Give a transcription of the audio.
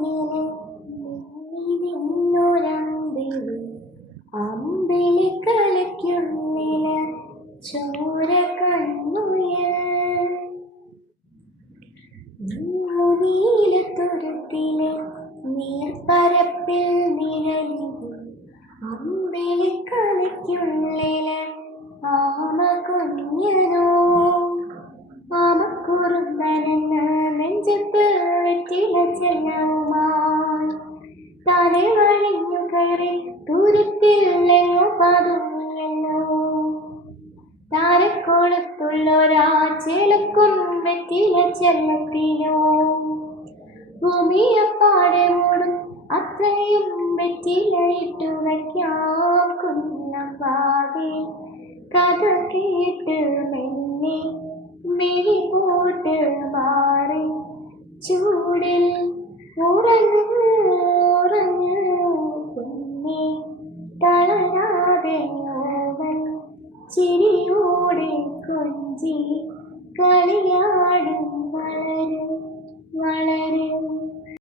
കണ്ണിന് നിന്നൊരമ്പിളി അമ്പിളി കളിക്കുള്ളില് ചോര കണ്ണുയർ നീലത്തുരുത്തിലെ നീർപ്പരപ്പിൽ നിഴലിൽ അമ്പിളി കളിക്കുള്ളില് ആമ കുഞ്ഞനോ ആമക്കുറുമ്പനെന്ന് നെഞ്ചത്ത് വെറ്റില ചെല്ലവുമായി താനെ വഴിഞ്ഞു കയറി ദൂരത്തില്ലെങ്ങോ പതുങ്ങിയല്ലോ താരക്കോളത്തുള്ളൊരാ ചേലക്കും വെറ്റില ചെല്ലത്തിനോ ഭൂമിയപ്പാടെ ഓടും അത്രയും വെറ്റിലയിട്ടു വയ്ക്കാം കുഞ്ഞപ്പാവേ കഥ കേട്ട് മെല്ലെ മെഴി പോട്ട് മാറി ചൂടിൽ ഉറങ്ങ് ഉറങ്ങ് കുഞ്ഞെ തളരാതെ ഓവൻ ചിരിയോടെ കൊഞ്ചി കളിയാടും വളരും വളരും